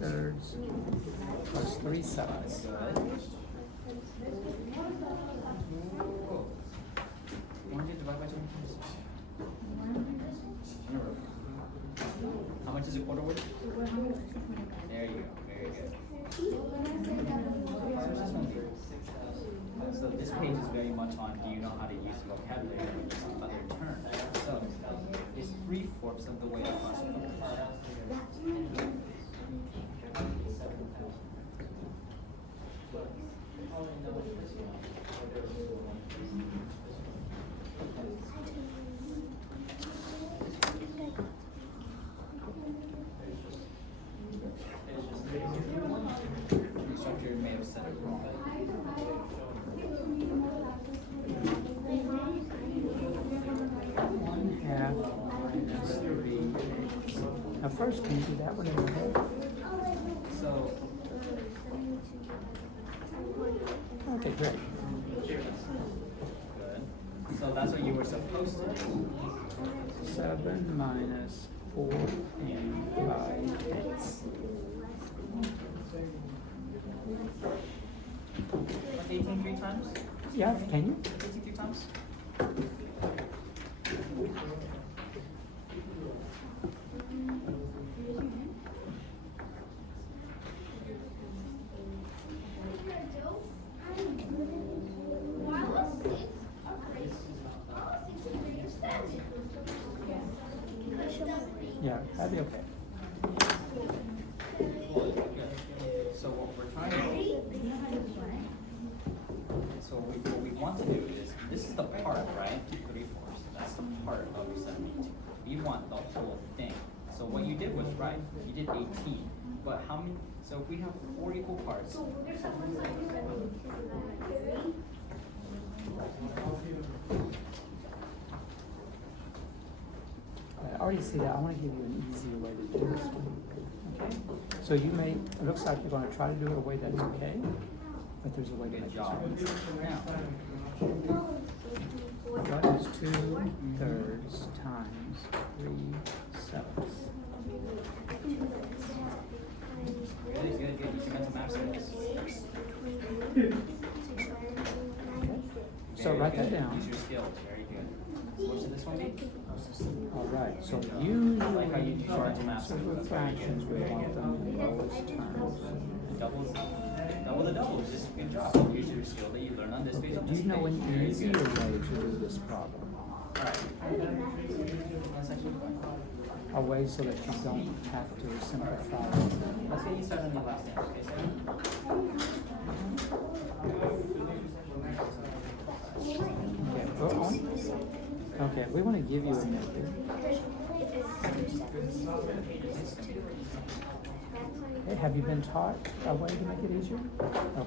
2/3 plus 3/7. How much is a quarter worth? There you go. Very good. So this page is very much on do you know how to use vocabulary with some other terms. So it's 3/4 of the way across the board. The instructor may have said it wrong. Half minus 3/8. Now first, can you do that one in your head? So Okay, great. good. So that's what you were supposed to do. 7 minus 4 and 5/8. What's 18 three times? Yeah, can you? 18 three times? Yeah, that'd be okay. So what we're trying to do, so what we want to do is, this is the part, right? 3/4. That's the part of 72. We want the whole thing. So what you did was right. You did 18. But how many? So if we have 4 equal parts. I already see that. I want to give you an easier way to do this one. Okay? So you may, it looks like you're going to try to do it a way that's okay, but there's a way to Good make job. this easy. Now, What is 2/3 times 3/7? good. Use your mental math skills. Okay? So Very write that good. down. Use your skills. Very good. So what should this one be? All right, so usually Like how you use for your mental math answers skills. with fractions, we want them in lowest terms. Double the doubles. Just good job. Use your skill that you learned on this page. On Do this you know page. an Very easier good. way to do this problem? Alright. That's actually fine. A way so that you don't have to simplify. Let's get you started on the last answer, okay, Sam? Okay, go on. Okay, we want to give you a method. Hey, have you been taught a way to make it easier? Okay.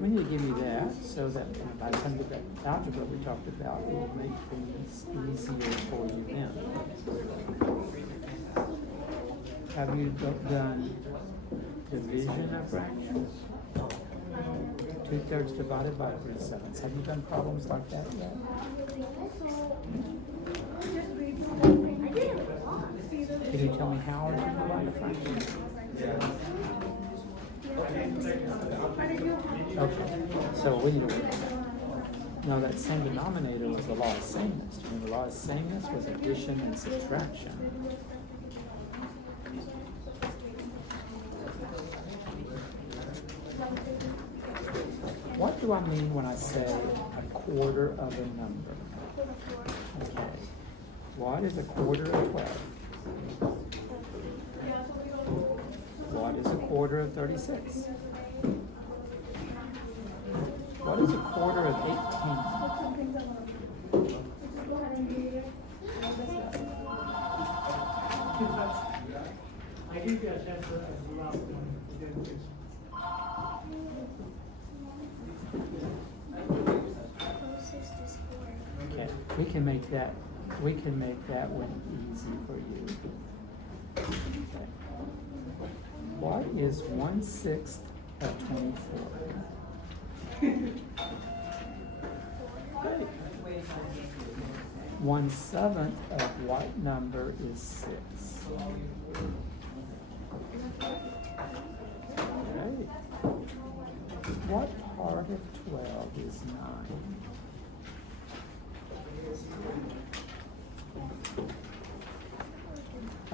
We need to give you that so that by the time you get that algebra we talked about, it will make things easier for you then. Have you done division of fractions? 2/3 divided by 3/7. Have you done problems like that yet? Can you tell me how to divide a fraction? Okay, so we need to work on that. Now that same denominator was the law of sameness. And the law of sameness was addition and subtraction. What do I mean when I say a quarter of a number? Okay. What is a quarter of 12? What is a quarter of 36? What is a quarter of 18? I give you a chance for the last one. Okay, we can make that one easy for you. Okay. What is 1/6 of 24? Great. 1/7 of what number is 6?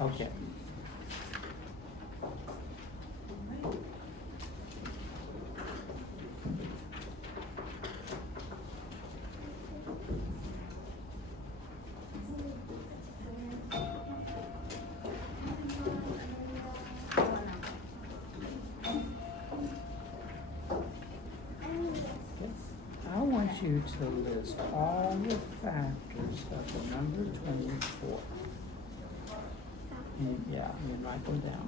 Okay. I want you to list all the factors of the number 24. And, yeah, and then write them down.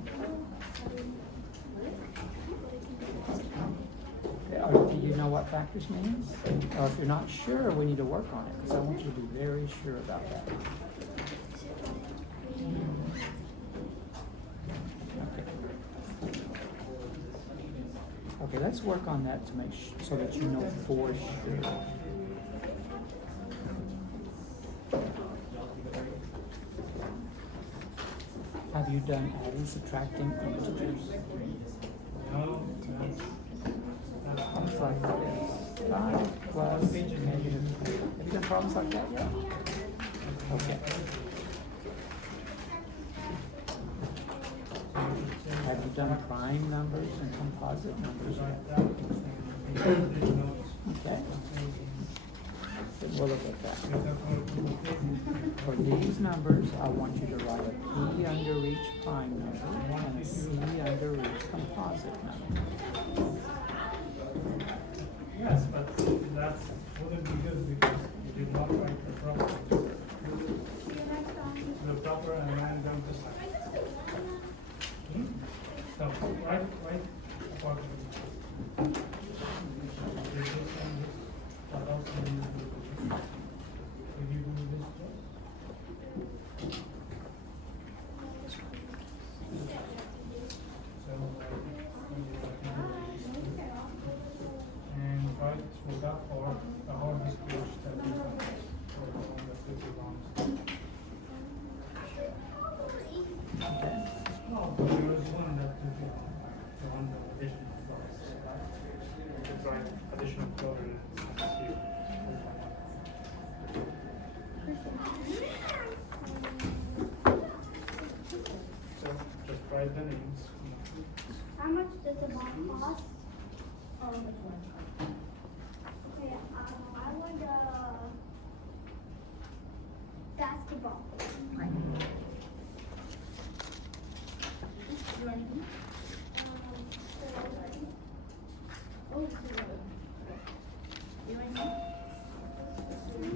Okay, do you know what factors means? Or if you're not sure, we need to work on it, because I want you to be very sure about that. Okay, let's work on that to make so that you know for sure. Have you done adding, subtracting integers? No, Problems like this. 5 plus negative 3. Have you done problems like that yet? Okay. Have you done prime numbers and composite numbers yet? Okay. Then we'll look at that. For these numbers, I want you to write a P under each prime number and a C under each composite number. Yes, but that wouldn't be good because you did not write the proper. The proper and then down to side. So, right, apart from this. This and this, what else do you do? Will you do this first? So, and right through that part, the hardest page that you can, or the one that will be wrong. Okay. No, but there is one that will be wrong, the one that additional clause. It's right, additional clause is here. So, just write the names. How much does a ball cost? Okay, I want a basketball.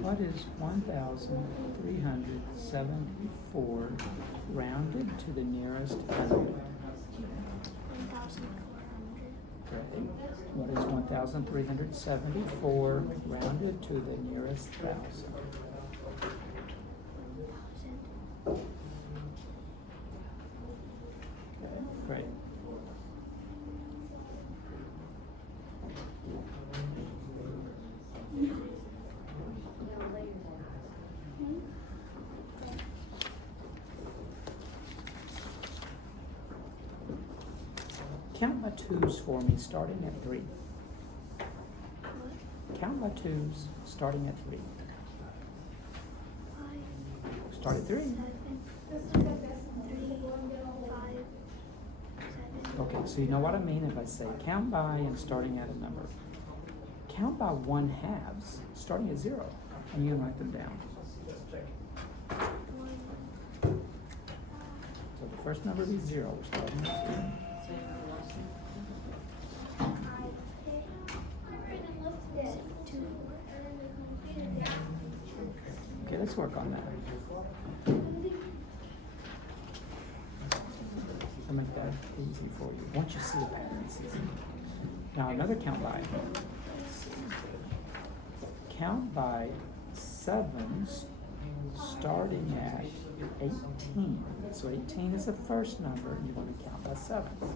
What is 1,374 rounded to the nearest hundred? Okay. What is 1,374 rounded to the nearest thousand? Okay, great. Count my twos for me, starting at 3. Count my twos, starting at 3. Start at 3. Okay, so you know what I mean if I say count by and starting at a number. Count by 1/2, starting at 0, and you can write them down. So the first number will be 0, we're starting at 0. Okay, let's work on that. I'll make that easy for you. Once you see the pattern, it's easy. Now another count by. Count by 7s starting at 18. So 18 is the first number, and you want to count by 7s.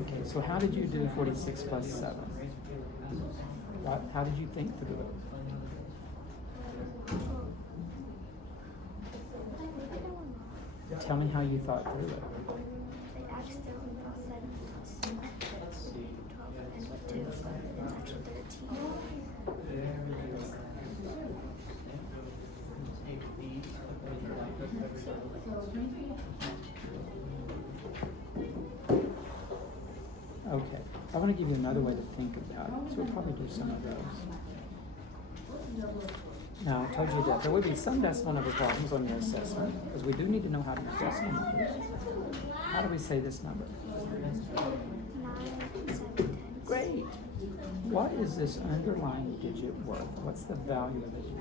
Okay, so how did you do 46 plus 7? How did you think through it? Tell me how you thought through it. They accidentally brought 7 plus 12 Let's see. and 2. It's actually 13. Take these, put it right. Okay, I want to give you another way to think about it, so we'll probably do some of those. Now, I told you that there would be some decimal number problems on your assessment, because we do need to know how to use decimal numbers. How do we say this number? 9, 7, 10. Great. What is this underlying digit worth? What's the value of the digit?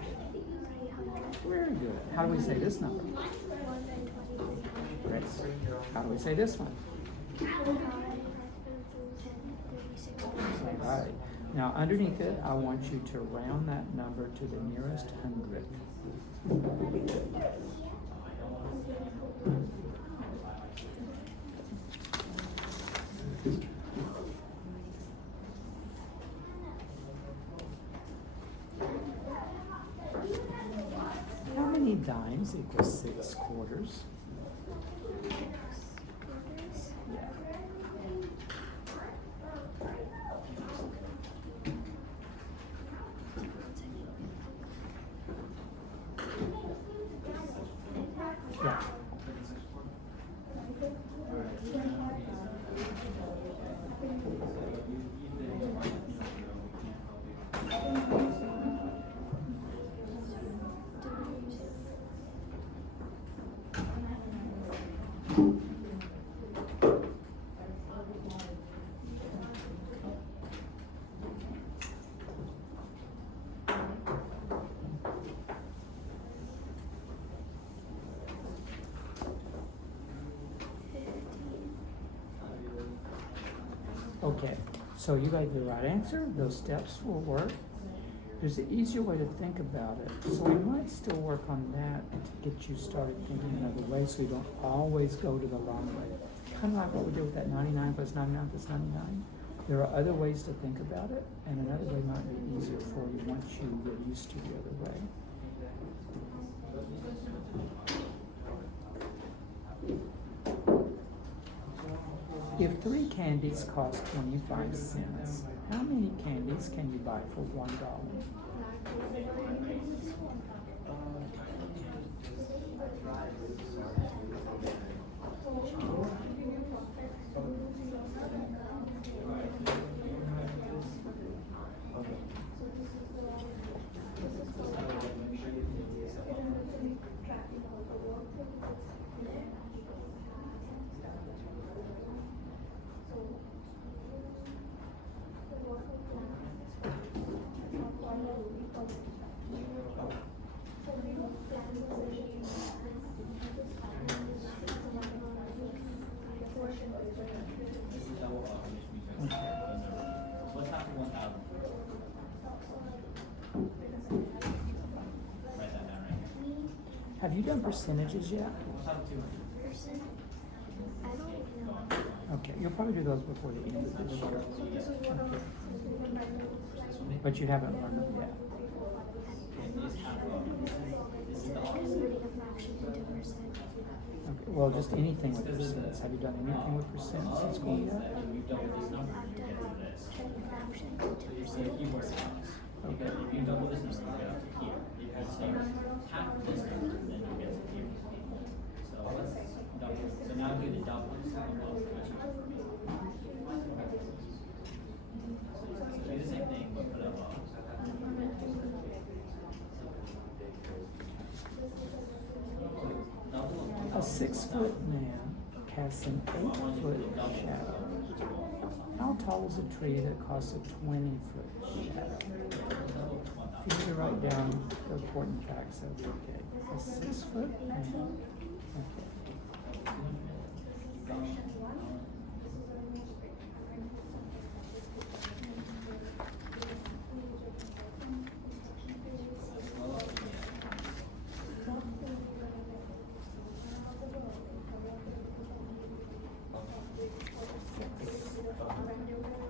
300. Very good. How do we say this number? 12300. Great. How do we say this one? 36. All right. Now, underneath it, I want you to round that number to the nearest hundredth. How many dimes equals 6 quarters? Yeah. Yeah. Okay, so you got the right answer. Those steps will work. There's an easier way to think about it. So we might still work on that to get you started thinking another way so you don't always go to the long way. Kind of like what we did with that 99 plus 99 plus 99. There are other ways to think about it, and another way might be easier for you once you get used to the other way. If 3 candies cost 25 cents, how many candies can you buy for $1? What's after 1,000? Write that down right here. Have you done percentages yet? What's after 200? Percent? I don't know. Okay, you'll probably do those before the end of this year. Okay. But you haven't learned them yet. This is half of, this is the Converting a fraction into percent. Okay, well, just anything with percents. Have you done anything with percents in school yet? you've doubled this number, I've you get to done this. turning fraction into So you say percent. a keyboard sounds. Because if you double this number, you get up to here. If you say half of this number, then you get to here. So let's double. So now do the double. So do the same thing, but put it above. Double. A 6-foot man casts an 8-foot shadow. How tall is a tree that casts a 20-foot shadow? If you need to write down the important facts, that'd be okay. A 6-foot man. Okay.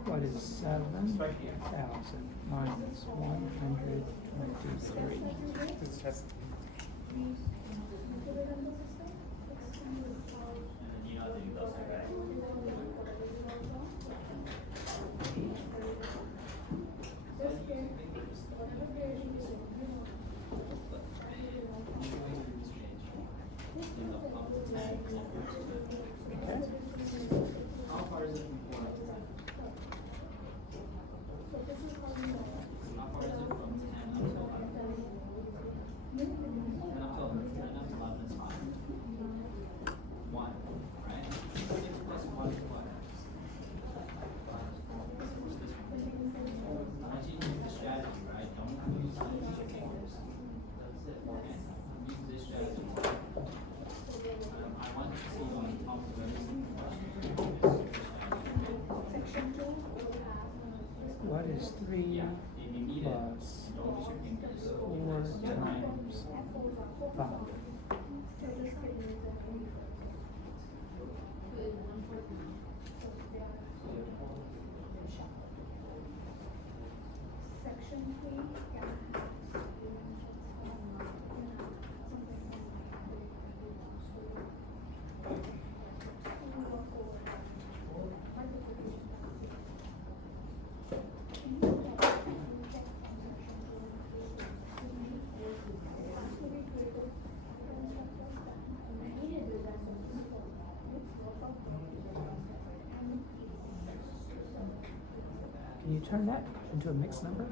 What is 7,000 minus 123? Okay. How far is it from 4 up to 10? How far is it from 10 up to 11? 10 up to 11. 10 up to 11 is 5. 1, right? 6 plus 1 is what? What's this one? I want you to use the strategy, right? Don't use your fingers. Okay? Use this strategy. I want to see you on top of every single question. What is 3 Yeah, if you need it, plus don't use your fingers. 4 times 5? Can you turn that into a mixed number?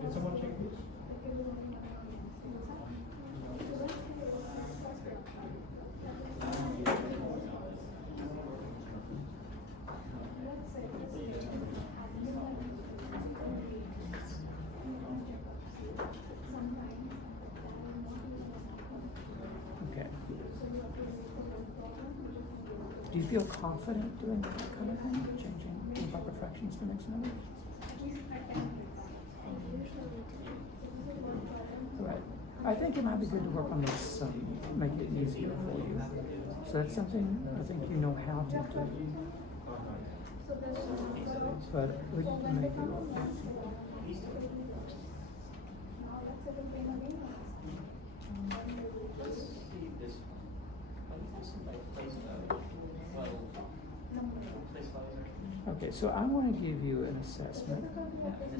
Did someone check this? Okay. Do you feel confident doing that kind of thing, changing improper fractions to mixed numbers? Right. I think it might be good to work on this, make it easier for you. So that's something I think you know how to do. But we can make it work. Okay, so I want to give you an assessment.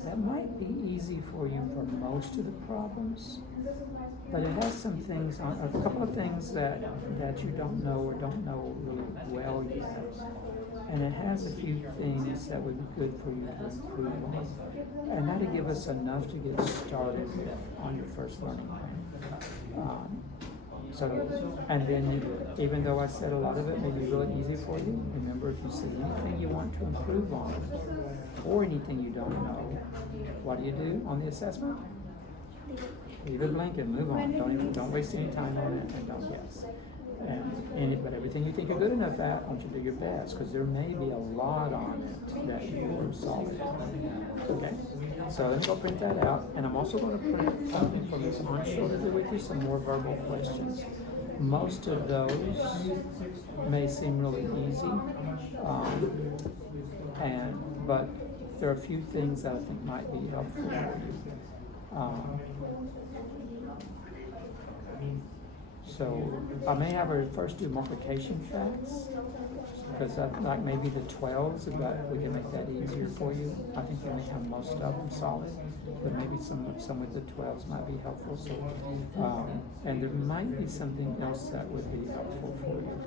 That might be easy for you for most of the problems, but it has some things on, a couple of things that you don't know or don't know really well yet. And it has a few things that would be good for you to improve on. And that'll give us enough to get started with on your first learning plan. So, and then even though I said a lot of it may be really easy for you, remember if you see anything you want to improve on or anything you don't know, what do on the assessment? Leave it blank and move on. Don't waste any time on it and don't guess. But everything you think you're good enough at, I want you to do your best because there may be a lot on it that you're solid at. Okay? So let me go print that out, and I'm also going to print something from this on-show to do with you, some more verbal questions. Most of those may seem really easy, but there are a few things that I think might be helpful for you. So I may have her first do multiplication facts, because like maybe the 12s, but we can make that easier for you. I think you may have most of them solid, but maybe some with the 12s might be helpful. So, and there might be something else that would be helpful for you.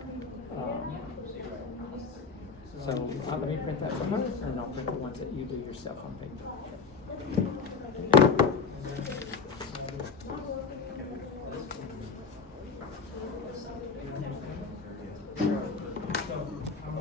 So let me print that from her, and I'll print the ones that you do yourself on paper.